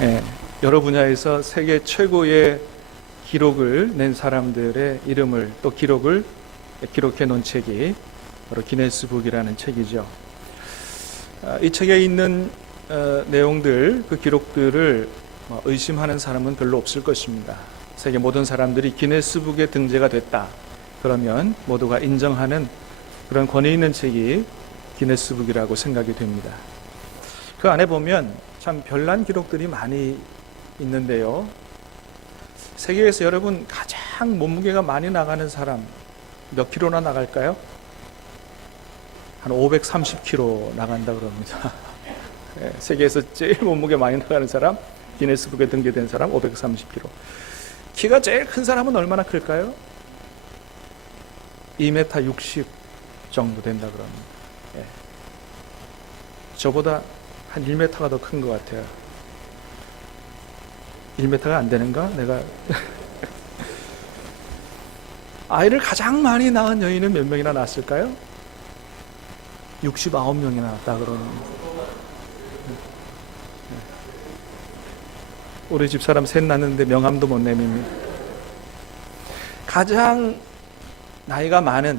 예, 여러 분야에서 세계 최고의 기록을 낸 사람들의 이름을 또 기록을 기록해 놓은 책이 바로 기네스북이라는 책이죠. 이 책에 있는 내용들, 그 기록들을 의심하는 사람은 별로 없을 것입니다. 세계 모든 사람들이 기네스북에 등재가 됐다 그러면 모두가 인정하는 그런 권위 있는 책이 기네스북이라고 생각이 됩니다. 그 안에 보면 참 별난 기록들이 많이 있는데요. 세계에서 여러분 가장 몸무게가 많이 나가는 사람 몇 킬로나 나갈까요? 한 530kg 나간다 그럽니다. 세계에서 제일 몸무게 많이 나가는 사람, 기네스북에 등재된 사람 530kg. 키가 제일 큰 사람은 얼마나 클까요? 2m 60 정도 된다 그럽니다. 저보다 한 1m가 더 큰 것 같아요. 1m가 안 되는가? 내가 아이를 가장 많이 낳은 여인은 몇 명이나 낳았을까요? 69명이나 낳았다 그러는. 우리 집사람 셋 낳는데 명함도 못 내밉니다. 가장 나이가 많은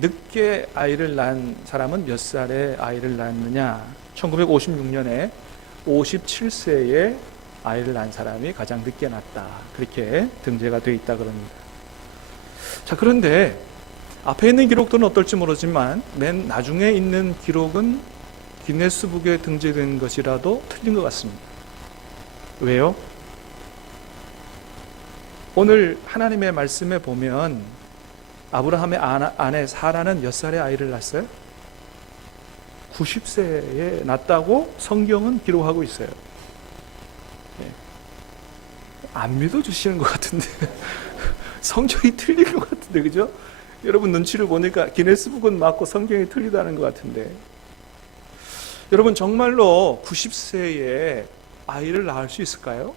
늦게 아이를 낳은 사람은 몇 살에 아이를 낳았느냐? 1956년에 57세에 아이를 낳은 사람이 가장 늦게 낳았다. 그렇게 등재가 되어 있다 그럽니다. 자, 그런데 앞에 있는 기록들은 어떨지 모르지만 맨 나중에 있는 기록은 기네스북에 등재된 것이라도 틀린 것 같습니다. 왜요? 오늘 하나님의 말씀에 보면 아브라함의 아내 사라는 몇 살에 아이를 낳았어요? 90세에 낳았다고 성경은 기록하고 있어요. 안 믿어주시는 것 같은데 성경이 틀린 것 같은데, 그죠? 여러분 눈치를 보니까 기네스북은 맞고 성경이 틀리다는 것 같은데, 여러분 정말로 90세에 아이를 낳을 수 있을까요?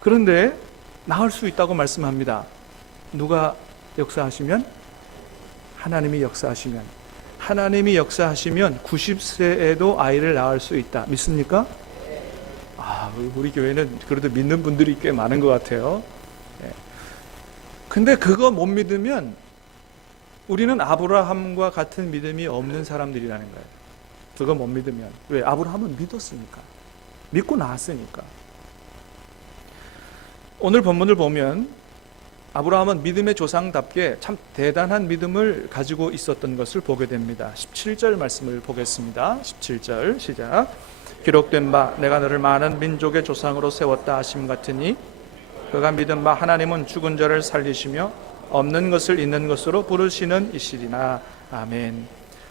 그런데 낳을 수 있다고 말씀합니다. 누가 역사하시면? 하나님이 역사하시면. 하나님이 역사하시면 90세에도 아이를 낳을 수 있다. 믿습니까? 우리 교회는 그래도 믿는 분들이 꽤 많은 것 같아요. 근데 그거 못 믿으면 우리는 아브라함과 같은 믿음이 없는 사람들이라는 거예요. 그거 못 믿으면. 왜? 아브라함은 믿었으니까. 믿고 나왔으니까. 오늘 본문을 보면 아브라함은 믿음의 조상답게 참 대단한 믿음을 가지고 있었던 것을 보게 됩니다. 17절 말씀을 보겠습니다. 17절 시작. 기록된 바 내가 너를 많은 민족의 조상으로 세웠다 하심 같으니 그가 믿은 바 하나님은 죽은 자를 살리시며 없는 것을 있는 것으로 부르시는 이시리나. 아멘.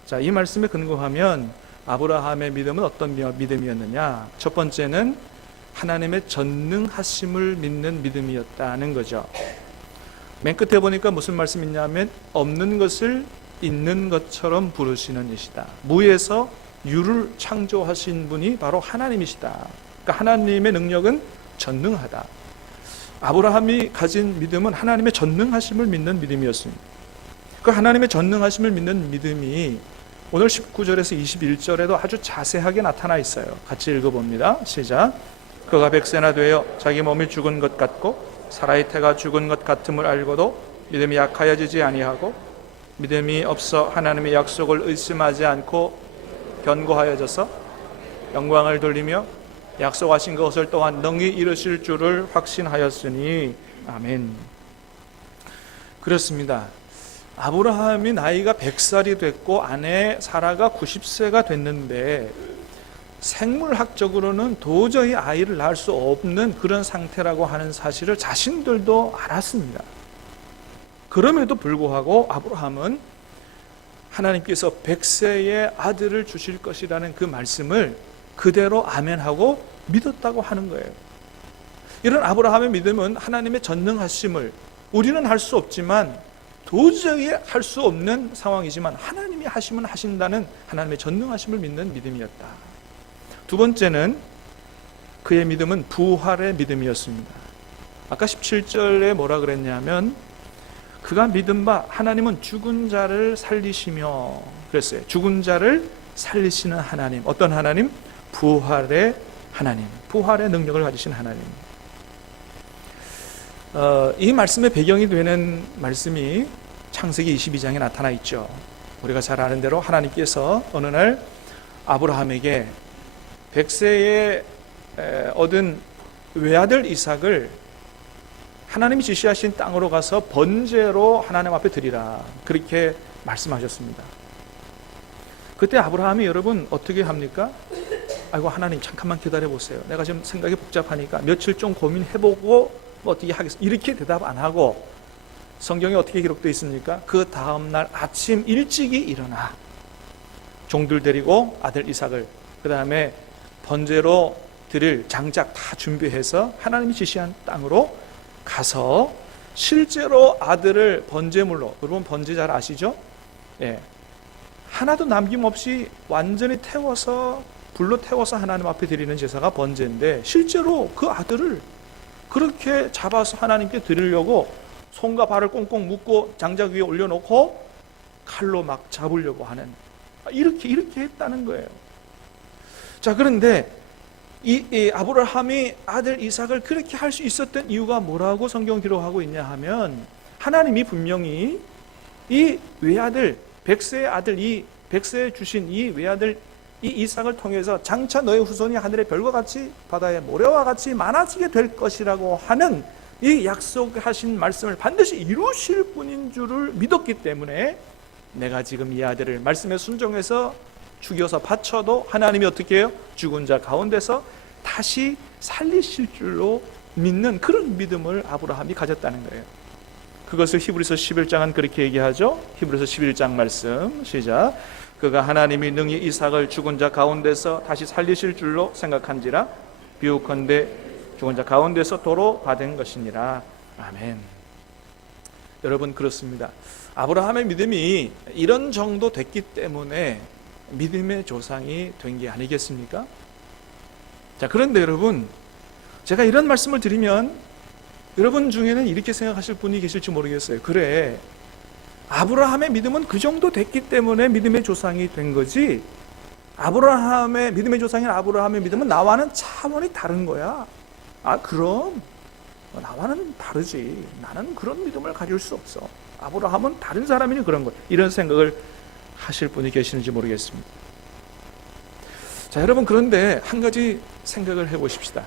자, 이 말씀에 근거하면 아브라함의 믿음은 어떤 믿음이었느냐? 첫 번째는 하나님의 전능하심을 믿는 믿음이었다는 거죠. 맨 끝에 보니까 무슨 말씀이 있냐면 없는 것을 있는 것처럼 부르시는 이시다. 무에서 유를 창조하신 분이 바로 하나님이시다. 그러니까 하나님의 능력은 전능하다. 아브라함이 가진 믿음은 하나님의 전능하심을 믿는 믿음이었습니다. 그 하나님의 전능하심을 믿는 믿음이 오늘 19절에서 21절에도 아주 자세하게 나타나 있어요. 같이 읽어봅니다. 시작. 그가 100세나 되어 자기 몸이 죽은 것 같고 사라의 태가 죽은 것 같음을 알고도 믿음이 약하여지지 아니하고 믿음이 없어 하나님의 약속을 의심하지 않고 견고하여져서 영광을 돌리며 약속하신 것을 또한 능히 이루실 줄을 확신하였으니. 아멘. 그렇습니다. 아브라함이 나이가 100살이 됐고 아내 사라가 90세가 됐는데 생물학적으로는 도저히 아이를 낳을 수 없는 그런 상태라고 하는 사실을 자신들도 알았습니다. 그럼에도 불구하고 아브라함은 하나님께서 100세의 아들을 주실 것이라는 그 말씀을 그대로 아멘하고 믿었다고 하는 거예요. 이런 아브라함의 믿음은 하나님의 전능하심을, 우리는 할 수 없지만 도저히 할 수 없는 상황이지만 하나님이 하시면 하신다는 하나님의 전능하심을 믿는 믿음이었다. 두 번째는 그의 믿음은 부활의 믿음이었습니다. 아까 17절에 뭐라 그랬냐면 그가 믿은 바 하나님은 죽은 자를 살리시며 그랬어요. 죽은 자를 살리시는 하나님. 어떤 하나님? 부활의 하나님, 부활의 능력을 가지신 하나님. 이 말씀의 배경이 되는 말씀이 창세기 22장에 나타나 있죠. 우리가 잘 아는 대로 하나님께서 어느 날 아브라함에게 백세에 얻은 외아들 이삭을 하나님이 지시하신 땅으로 가서 번제로 하나님 앞에 드리라, 그렇게 말씀하셨습니다. 그때 아브라함이 여러분 어떻게 합니까? 아이고 하나님 잠깐만 기다려보세요, 내가 지금 생각이 복잡하니까 며칠 좀 고민해보고 어떻게 하겠습니다, 이렇게 대답 안 하고 성경에 어떻게 기록되어 있습니까? 그 다음날 아침 일찍이 일어나 종들 데리고 아들 이삭을, 그 다음에 번제로 드릴 장작 다 준비해서 하나님이 지시한 땅으로 가서 실제로 아들을 번제물로, 여러분 번제 잘 아시죠? 예, 하나도 남김없이 완전히 태워서, 불로 태워서 하나님 앞에 드리는 제사가 번제인데, 실제로 그 아들을 그렇게 잡아서 하나님께 드리려고 손과 발을 꽁꽁 묶고 장작 위에 올려놓고 칼로 막 잡으려고 하는, 이렇게 했다는 거예요. 자, 그런데 이 아브라함이 아들 이삭을 그렇게 할 수 있었던 이유가 뭐라고 성경 기록하고 있냐 하면, 하나님이 분명히 이 외아들, 백세의 아들, 이 백세에 주신 이 외아들 이 이삭을 통해서 장차 너의 후손이 하늘의 별과 같이 바다의 모래와 같이 많아지게 될 것이라고 하는 이 약속하신 말씀을 반드시 이루실 분인 줄을 믿었기 때문에, 내가 지금 이 아들을 말씀에 순종해서 죽여서 바쳐도 하나님이 어떻게 해요? 죽은 자 가운데서 다시 살리실 줄로 믿는 그런 믿음을 아브라함이 가졌다는 거예요. 그것을 히브리서 11장은 그렇게 얘기하죠. 히브리서 11장 말씀 시작. 그가 하나님이 능히 이삭을 죽은 자 가운데서 다시 살리실 줄로 생각한지라 비유컨대 죽은 자 가운데서 도로 받은 것이니라. 아멘. 여러분 그렇습니다. 아브라함의 믿음이 이런 정도 됐기 때문에 믿음의 조상이 된 게 아니겠습니까? 자, 그런데 여러분, 제가 이런 말씀을 드리면 여러분 중에는 이렇게 생각하실 분이 계실지 모르겠어요. 그래, 아브라함의 믿음은 그 정도 됐기 때문에 믿음의 조상이 된 거지, 아브라함의 믿음의 조상인 아브라함의 믿음은 나와는 차원이 다른 거야. 아, 그럼 나와는 다르지. 나는 그런 믿음을 가질 수 없어. 아브라함은 다른 사람이니 그런 거야. 이런 생각을 하실 분이 계시는지 모르겠습니다. 자, 여러분, 그런데 한 가지 생각을 해보십시다.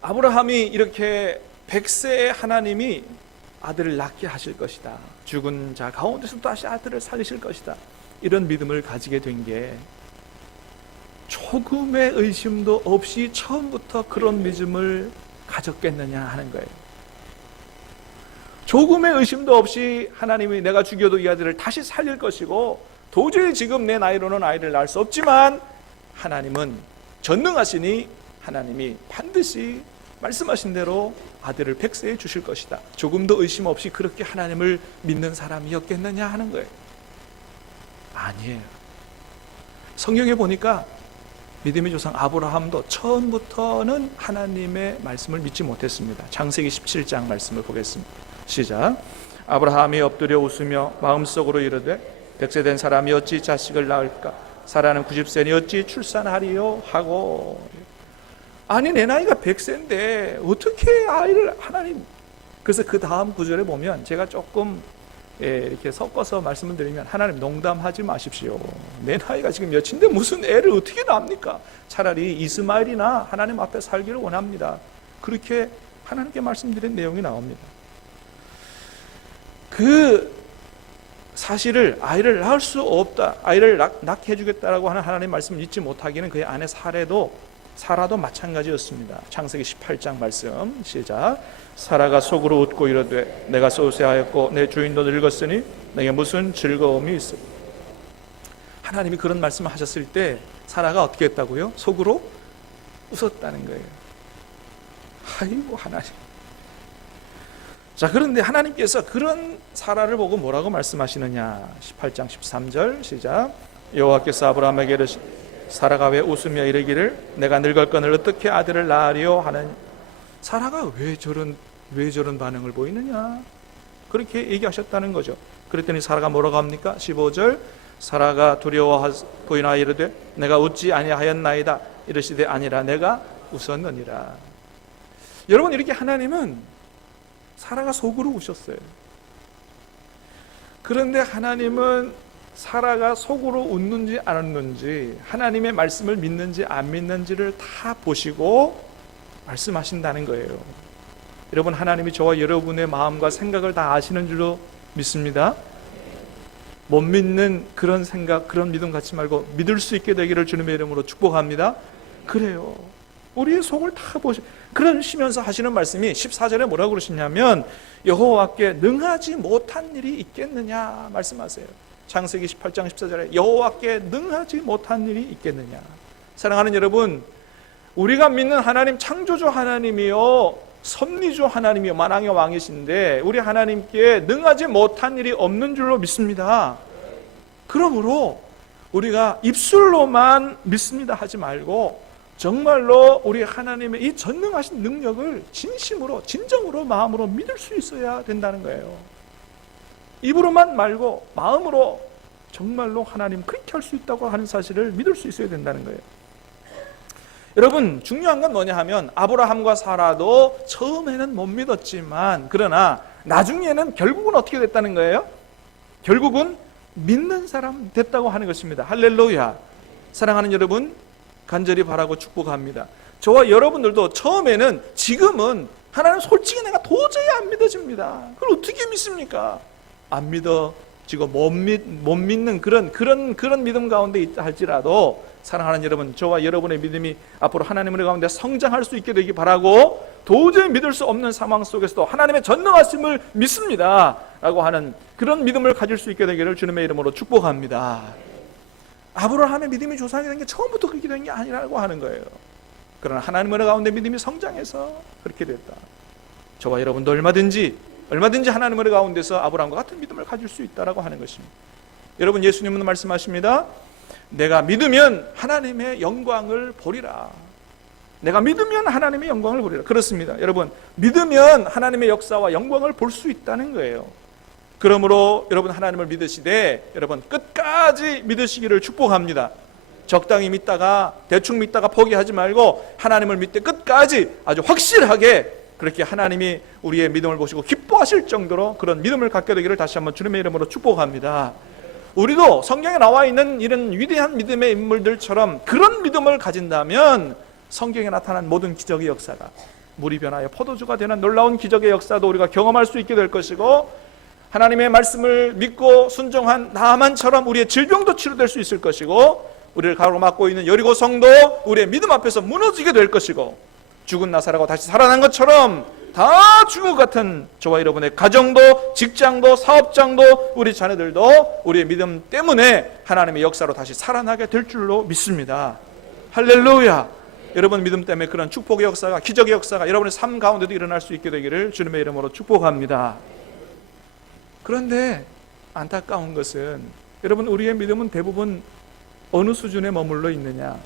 아브라함이 이렇게 백세의 하나님이 아들을 낳게 하실 것이다, 죽은 자 가운데서 다시 아들을 살리실 것이다, 이런 믿음을 가지게 된 게 조금의 의심도 없이 처음부터 그런 믿음을 가졌겠느냐 하는 거예요. 조금의 의심도 없이 하나님이 내가 죽여도 이 아들을 다시 살릴 것이고, 도저히 지금 내 나이로는 아이를 낳을 수 없지만 하나님은 전능하시니 하나님이 반드시 말씀하신 대로 아들을 백세에 주실 것이다, 조금도 의심 없이 그렇게 하나님을 믿는 사람이었겠느냐 하는 거예요. 아니에요. 성경에 보니까 믿음의 조상 아브라함도 처음부터는 하나님의 말씀을 믿지 못했습니다. 창세기 17장 말씀을 보겠습니다. 시작. 아브라함이 엎드려 웃으며 마음속으로 이르되 백세된 사람이 어찌 자식을 낳을까? 사라는 90세니 어찌 출산하리요? 하고. 아니, 내 나이가 100세인데 어떻게 아이를 하나님. 그래서 그 다음 구절에 보면 제가 조금 이렇게 섞어서 말씀을 드리면, 하나님 농담하지 마십시오. 내 나이가 지금 몇인데 무슨 애를 어떻게 낳습니까? 차라리 이스마엘이나 하나님 앞에 살기를 원합니다. 그렇게 하나님께 말씀드린 내용이 나옵니다. 그 사실을, 아이를 낳을 수 없다, 아이를 낳게 해주겠다라고 하는 하나님의 말씀을 잊지 못하기는 그의 아내 사라도 마찬가지였습니다. 창세기 18장 말씀 시작. 사라가 속으로 웃고 이르되 내가 소세하였고 내 주인도 늙었으니 내게 무슨 즐거움이 있어. 하나님이 그런 말씀을 하셨을 때 사라가 어떻게 했다고요? 속으로 웃었다는 거예요. 아이고 하나님. 자, 그런데 하나님께서 그런 사라를 보고 뭐라고 말씀하시느냐. 18장 13절 시작. 여호와께서 아브라함에게 이르시되 사라가 왜 웃으며 이르기를 내가 늙었거늘 어떻게 아들을 낳으리요 하는. 사라가 왜 저런 반응을 보이느냐, 그렇게 얘기하셨다는 거죠. 그랬더니 사라가 뭐라고 합니까? 15절. 사라가 두려워 보이나 이르되 내가 웃지 아니하였나이다 이르시되 아니라 내가 웃었느니라. 여러분, 이렇게 하나님은 사라가 속으로 우셨어요. 그런데 하나님은 사라가 속으로 웃는지 안 웃는지, 하나님의 말씀을 믿는지 안 믿는지를 다 보시고 말씀하신다는 거예요. 여러분, 하나님이 저와 여러분의 마음과 생각을 다 아시는 줄로 믿습니다. 못 믿는 그런 생각, 그런 믿음 갖지 말고 믿을 수 있게 되기를 주님의 이름으로 축복합니다. 그래요. 우리의 속을 다 그러시면서 하시는 말씀이 14절에 뭐라고 그러시냐면 여호와께 능하지 못한 일이 있겠느냐 말씀하세요. 창세기 18장 14절에 여호와께 능하지 못한 일이 있겠느냐. 사랑하는 여러분, 우리가 믿는 하나님, 창조주 하나님이요 섭리주 하나님이요 만왕의 왕이신데 우리 하나님께 능하지 못한 일이 없는 줄로 믿습니다. 그러므로 우리가 입술로만 믿습니다 하지 말고 정말로 우리 하나님의 이 전능하신 능력을 진심으로 진정으로 마음으로 믿을 수 있어야 된다는 거예요. 입으로만 말고 마음으로 정말로 하나님 그렇게 할 수 있다고 하는 사실을 믿을 수 있어야 된다는 거예요. 여러분, 중요한 건 뭐냐 하면 아브라함과 사라도 처음에는 못 믿었지만 그러나 나중에는 결국은 어떻게 됐다는 거예요? 결국은 믿는 사람 됐다고 하는 것입니다. 할렐루야. 사랑하는 여러분, 간절히 바라고 축복합니다. 저와 여러분들도 처음에는, 지금은 하나님 솔직히 내가 도저히 안 믿어집니다. 그걸 어떻게 믿습니까? 안 믿어지고 못 믿는 그런 믿음 가운데 있다 할지라도 사랑하는 여러분, 저와 여러분의 믿음이 앞으로 하나님의 가운데 성장할 수 있게 되기 바라고 도저히 믿을 수 없는 상황 속에서도 하나님의 전능하심을 믿습니다 라고 하는 그런 믿음을 가질 수 있게 되기를 주님의 이름으로 축복합니다. 아브라함의 믿음이 조상이 된 게 처음부터 그렇게 된 게 아니라고 하는 거예요. 그러나 하나님의 가운데 믿음이 성장해서 그렇게 됐다. 저와 여러분도 얼마든지 하나님의 가운데서 아브라함과 같은 믿음을 가질 수 있다라고 하는 것입니다. 여러분, 예수님은 말씀하십니다. 내가 믿으면 하나님의 영광을 보리라. 내가 믿으면 하나님의 영광을 보리라. 그렇습니다. 여러분, 믿으면 하나님의 역사와 영광을 볼 수 있다는 거예요. 그러므로 여러분, 하나님을 믿으시되 여러분 끝까지 믿으시기를 축복합니다. 적당히 믿다가 대충 믿다가 포기하지 말고 하나님을 믿되 끝까지 아주 확실하게 그렇게 하나님이 우리의 믿음을 보시고 기뻐하실 정도로 그런 믿음을 갖게 되기를 다시 한번 주님의 이름으로 축복합니다. 우리도 성경에 나와 있는 이런 위대한 믿음의 인물들처럼 그런 믿음을 가진다면 성경에 나타난 모든 기적의 역사가, 물이 변하여 포도주가 되는 놀라운 기적의 역사도 우리가 경험할 수 있게 될 것이고, 하나님의 말씀을 믿고 순종한 나만처럼 우리의 질병도 치료될 수 있을 것이고, 우리를 가로막고 있는 여리고 성도 우리의 믿음 앞에서 무너지게 될 것이고, 죽은 나사로가 다시 살아난 것처럼 다 죽은 것 같은 저와 여러분의 가정도, 직장도, 사업장도, 우리 자녀들도 우리의 믿음 때문에 하나님의 역사로 다시 살아나게 될 줄로 믿습니다. 할렐루야. 여러분 믿음 때문에 그런 축복의 역사가, 기적의 역사가 여러분의 삶 가운데도 일어날 수 있게 되기를 주님의 이름으로 축복합니다. 그런데 안타까운 것은 여러분, 우리의 믿음은 대부분 어느 수준에 머물러 있느냐?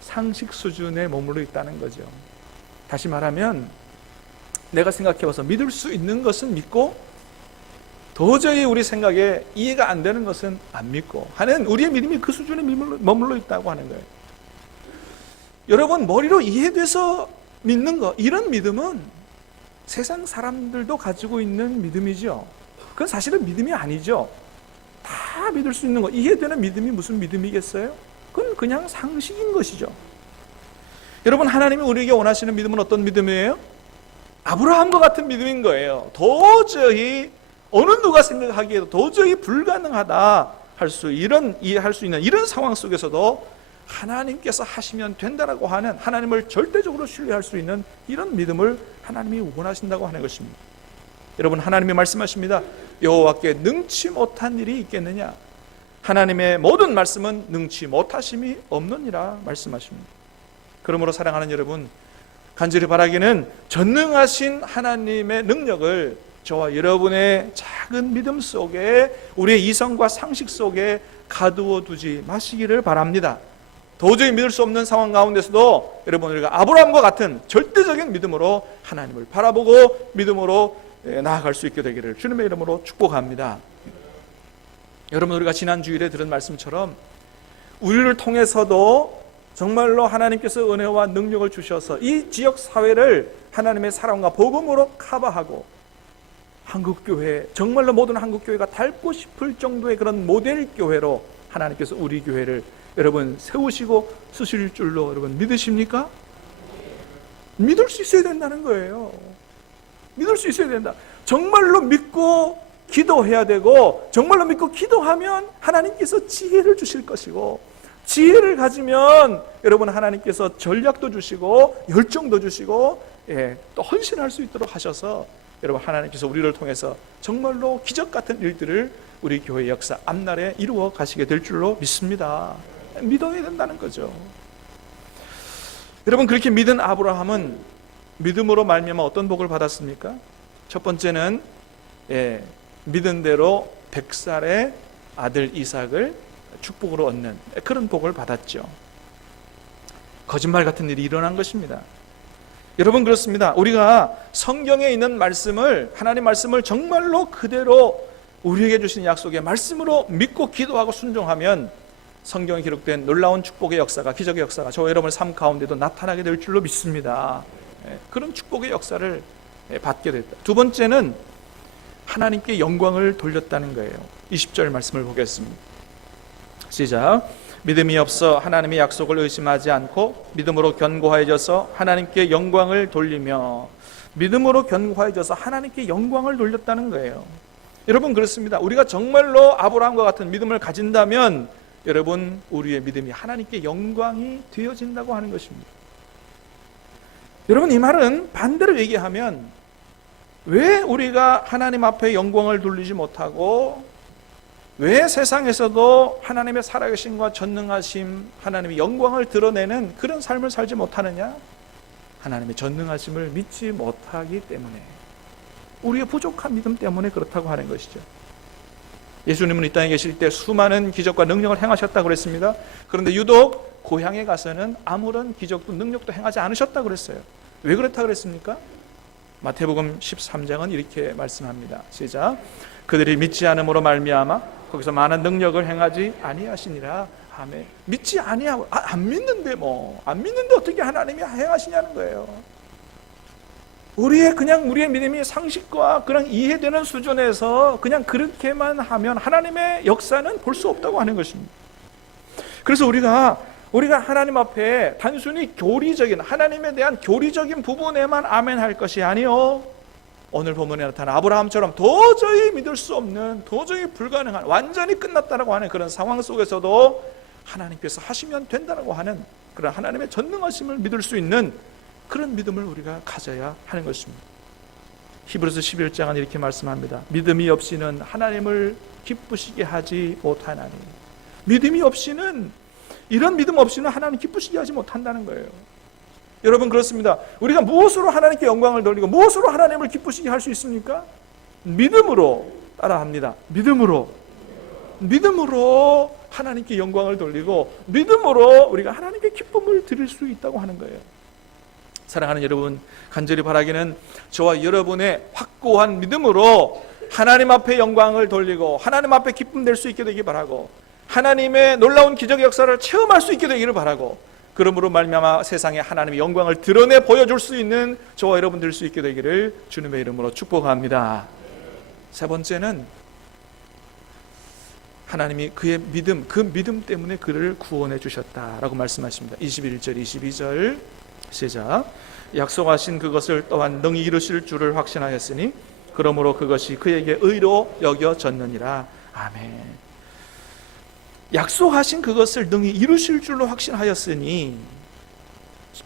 상식 수준에 머물러 있다는 거죠. 다시 말하면 내가 생각해봐서 믿을 수 있는 것은 믿고 도저히 우리 생각에 이해가 안 되는 것은 안 믿고 하는 우리의 믿음이 그 수준에 머물러 있다고 하는 거예요. 여러분, 머리로 이해돼서 믿는 거, 이런 믿음은 세상 사람들도 가지고 있는 믿음이죠. 그건 사실은 믿음이 아니죠. 다 믿을 수 있는 거, 이해되는 믿음이 무슨 믿음이겠어요? 그건 그냥 상식인 것이죠. 여러분, 하나님이 우리에게 원하시는 믿음은 어떤 믿음이에요? 아브라함과 같은 믿음인 거예요. 도저히 어느 누가 생각하기에도 도저히 불가능하다 이해할 수 있는 이런 상황 속에서도 하나님께서 하시면 된다라고 하는, 하나님을 절대적으로 신뢰할 수 있는 이런 믿음을 하나님이 원하신다고 하는 것입니다. 여러분, 하나님이 말씀하십니다. 여호와께 능치 못한 일이 있겠느냐? 하나님의 모든 말씀은 능치 못하심이 없느니라 말씀하십니다. 그러므로 사랑하는 여러분, 간절히 바라기는 전능하신 하나님의 능력을 저와 여러분의 작은 믿음 속에, 우리의 이성과 상식 속에 가두어 두지 마시기를 바랍니다. 도저히 믿을 수 없는 상황 가운데서도 여러분, 우리가 아브라함과 같은 절대적인 믿음으로 하나님을 바라보고 믿음으로 나아갈 수 있게 되기를 주님의 이름으로 축복합니다. 여러분, 우리가 지난 주일에 들은 말씀처럼 우리를 통해서도 정말로 하나님께서 은혜와 능력을 주셔서 이 지역 사회를 하나님의 사랑과 복음으로 커버하고 한국교회, 정말로 모든 한국교회가 닮고 싶을 정도의 그런 모델 교회로 하나님께서 우리 교회를 여러분 세우시고 쓰실 줄로 여러분 믿으십니까? 믿을 수 있어야 된다는 거예요. 믿을 수 있어야 된다. 정말로 믿고 기도해야 되고, 정말로 믿고 기도하면 하나님께서 지혜를 주실 것이고, 지혜를 가지면 여러분 하나님께서 전략도 주시고 열정도 주시고, 또 헌신할 수 있도록 하셔서 여러분 하나님께서 우리를 통해서 정말로 기적 같은 일들을 우리 교회 역사 앞날에 이루어 가시게 될 줄로 믿습니다. 믿어야 된다는 거죠. 여러분, 그렇게 믿은 아브라함은 믿음으로 말미암아 어떤 복을 받았습니까? 첫 번째는 믿은 대로 100살의 아들 이삭을 축복으로 얻는 그런 복을 받았죠. 거짓말 같은 일이 일어난 것입니다. 여러분, 그렇습니다. 우리가 성경에 있는 말씀을, 하나님 말씀을 정말로 그대로 우리에게 주신 약속의 말씀으로 믿고 기도하고 순종하면 성경에 기록된 놀라운 축복의 역사가, 기적의 역사가 저와 여러분의 삶 가운데도 나타나게 될 줄로 믿습니다. 그런 축복의 역사를 받게 됐다. 두 번째는 하나님께 영광을 돌렸다는 거예요. 20절 말씀을 보겠습니다. 시작. 믿음이 없어 하나님의 약속을 의심하지 않고 믿음으로 견고해져서 하나님께 영광을 돌리며, 믿음으로 견고해져서 하나님께 영광을 돌렸다는 거예요. 여러분, 그렇습니다. 우리가 정말로 아브라함과 같은 믿음을 가진다면 여러분, 우리의 믿음이 하나님께 영광이 되어진다고 하는 것입니다. 여러분, 이 말은 반대로 얘기하면 왜 우리가 하나님 앞에 영광을 돌리지 못하고, 왜 세상에서도 하나님의 살아계심과 전능하심, 하나님의 영광을 드러내는 그런 삶을 살지 못하느냐? 하나님의 전능하심을 믿지 못하기 때문에, 우리의 부족한 믿음 때문에 그렇다고 하는 것이죠. 예수님은 이 땅에 계실 때 수많은 기적과 능력을 행하셨다고 그랬습니다. 그런데 유독 고향에 가서는 아무런 기적도 능력도 행하지 않으셨다고 그랬어요. 왜 그렇다고 그랬습니까? 마태복음 13장은 이렇게 말씀합니다. 시작. 그들이 믿지 않음으로 말미암아 거기서 많은 능력을 행하지 아니하시니라. 아멘. 믿지 아니하고, 안 믿는데 안 믿는데 어떻게 하나님이 행하시냐는 거예요. 우리의 믿음이 상식과 그냥 이해되는 수준에서 그냥 그렇게만 하면 하나님의 역사는 볼 수 없다고 하는 것입니다. 그래서 우리가 하나님 앞에 단순히 교리적인, 하나님에 대한 교리적인 부분에만 아멘할 것이 아니요, 오늘 본문에 나타난 아브라함처럼 도저히 믿을 수 없는, 도저히 불가능한, 완전히 끝났다라고 하는 그런 상황 속에서도 하나님께서 하시면 된다라고 하는 그런 하나님의 전능하심을 믿을 수 있는 그런 믿음을 우리가 가져야 하는 것입니다. 히브리서 11장은 이렇게 말씀합니다. 믿음이 없이는 하나님을 기쁘시게 하지 못하나니. 믿음이 없이는, 이런 믿음 없이는 하나님 기쁘시게 하지 못한다는 거예요. 여러분, 그렇습니다. 우리가 무엇으로 하나님께 영광을 돌리고 무엇으로 하나님을 기쁘시게 할 수 있습니까? 믿음으로 따라합니다. 믿음으로 하나님께 영광을 돌리고 믿음으로 우리가 하나님께 기쁨을 드릴 수 있다고 하는 거예요. 사랑하는 여러분, 간절히 바라기는 저와 여러분의 확고한 믿음으로 하나님 앞에 영광을 돌리고 하나님 앞에 기쁨 낼 수 있게 되기 바라고, 하나님의 놀라운 기적의 역사를 체험할 수 있게 되기를 바라고, 그러므로 말미암아 세상에 하나님의 영광을 드러내 보여줄 수 있는 저와 여러분 될 수 있게 되기를 주님의 이름으로 축복합니다. 세 번째는 하나님이 그의 믿음, 그 믿음 때문에 그를 구원해 주셨다라고 말씀하십니다. 21절 22절 시작. 약속하신 그것을 또한 능히 이루실 줄을 확신하였으니 그러므로 그것이 그에게 의로 여겨졌느니라. 아멘. 약속하신 그것을 능히 이루실 줄로 확신하였으니,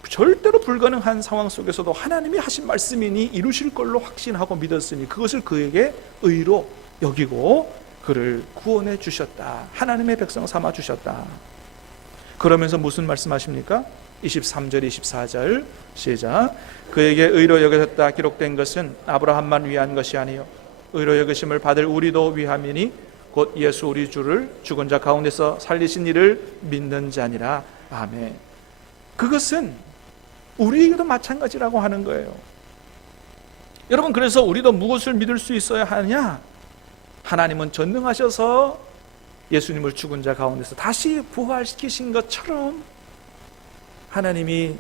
절대로 불가능한 상황 속에서도 하나님이 하신 말씀이니 이루실 걸로 확신하고 믿었으니 그것을 그에게 의로 여기고 그를 구원해 주셨다. 하나님의 백성 삼아 주셨다. 그러면서 무슨 말씀하십니까? 23절 24절 시작. 그에게 의로 여겨졌다 기록된 것은 아브라함만 위한 것이 아니요 의로 여기심을 받을 우리도 위함이니 곧 예수 우리 주를 죽은 자 가운데서 살리신 이를 믿는 자니라. 아멘. 그것은 우리에게도 마찬가지라고 하는 거예요. 여러분, 그래서 우리도 무엇을 믿을 수 있어야 하느냐? 하나님은 전능하셔서 예수님을 죽은 자 가운데서 다시 부활시키신 것처럼 하나님이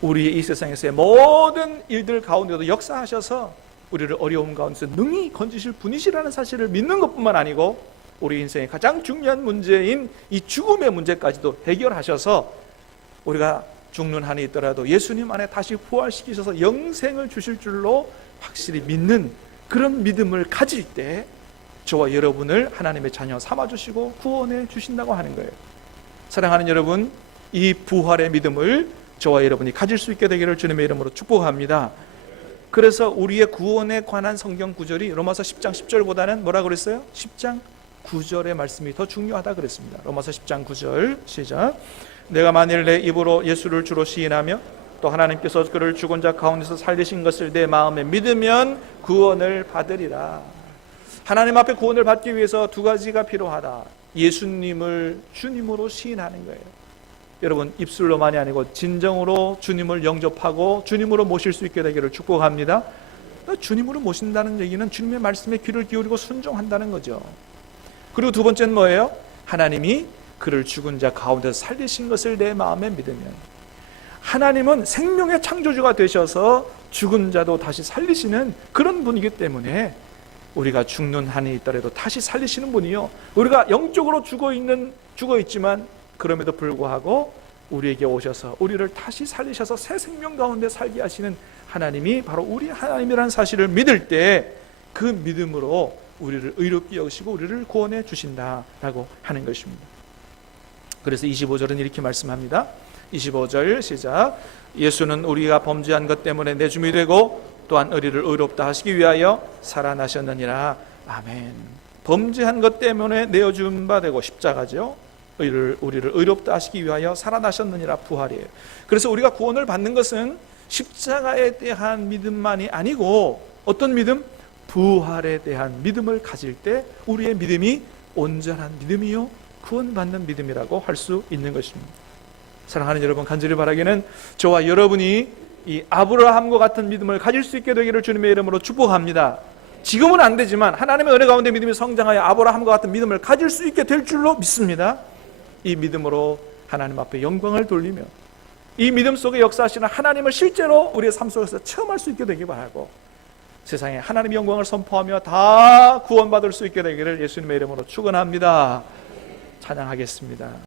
우리의 이 세상에서의 모든 일들 가운데도 역사하셔서 우리를 어려움 가운데서 능히 건지실 분이시라는 사실을 믿는 것뿐만 아니고 우리 인생의 가장 중요한 문제인 이 죽음의 문제까지도 해결하셔서 우리가 죽는 한이 있더라도 예수님 안에 다시 부활시키셔서 영생을 주실 줄로 확실히 믿는 그런 믿음을 가질 때 저와 여러분을 하나님의 자녀 삼아주시고 구원해 주신다고 하는 거예요. 사랑하는 여러분, 이 부활의 믿음을 저와 여러분이 가질 수 있게 되기를 주님의 이름으로 축복합니다. 그래서 우리의 구원에 관한 성경 구절이 로마서 10장 10절보다는 뭐라고 그랬어요? 10장 9절의 말씀이 더 중요하다 그랬습니다. 로마서 10장 9절 시작. 내가 만일 내 입으로 예수를 주로 시인하며 또 하나님께서 그를 죽은 자 가운데서 살리신 것을 내 마음에 믿으면 구원을 받으리라. 하나님 앞에 구원을 받기 위해서 두 가지가 필요하다. 예수님을 주님으로 시인하는 거예요. 여러분, 입술로만이 아니고 진정으로 주님을 영접하고 주님으로 모실 수 있게 되기를 축복합니다. 주님으로 모신다는 얘기는 주님의 말씀에 귀를 기울이고 순종한다는 거죠. 그리고 두 번째는 뭐예요? 하나님이 그를 죽은 자 가운데서 살리신 것을 내 마음에 믿으면, 하나님은 생명의 창조주가 되셔서 죽은 자도 다시 살리시는 그런 분이기 때문에 우리가 죽는 한이 있더라도 다시 살리시는 분이요, 우리가 영적으로 죽어 있지만 그럼에도 불구하고 우리에게 오셔서 우리를 다시 살리셔서 새 생명 가운데 살게 하시는 하나님이 바로 우리 하나님이라는 사실을 믿을 때 그 믿음으로 우리를 의롭게 여기시고 우리를 구원해 주신다라고 하는 것입니다. 그래서 25절은 이렇게 말씀합니다. 25절 시작. 예수는 우리가 범죄한 것 때문에 내줌이 되고 또한 우리를 의롭다 하시기 위하여 살아나셨느니라. 아멘. 범죄한 것 때문에 내어준 바 되고 십자가죠. 우리를 의롭다 하시기 위하여 살아나셨느니라. 부활이에요. 그래서 우리가 구원을 받는 것은 십자가에 대한 믿음만이 아니고 어떤 믿음? 부활에 대한 믿음을 가질 때 우리의 믿음이 온전한 믿음이요 구원받는 믿음이라고 할 수 있는 것입니다. 사랑하는 여러분, 간절히 바라기는 저와 여러분이 이 아브라함과 같은 믿음을 가질 수 있게 되기를 주님의 이름으로 축복합니다. 지금은 안 되지만 하나님의 은혜 가운데 믿음이 성장하여 아브라함과 같은 믿음을 가질 수 있게 될 줄로 믿습니다. 이 믿음으로 하나님 앞에 영광을 돌리며 이 믿음 속에 역사하시는 하나님을 실제로 우리의 삶 속에서 체험할 수 있게 되기 바라고, 세상에 하나님의 영광을 선포하며 다 구원받을 수 있게 되기를 예수님의 이름으로 축원합니다. 찬양하겠습니다.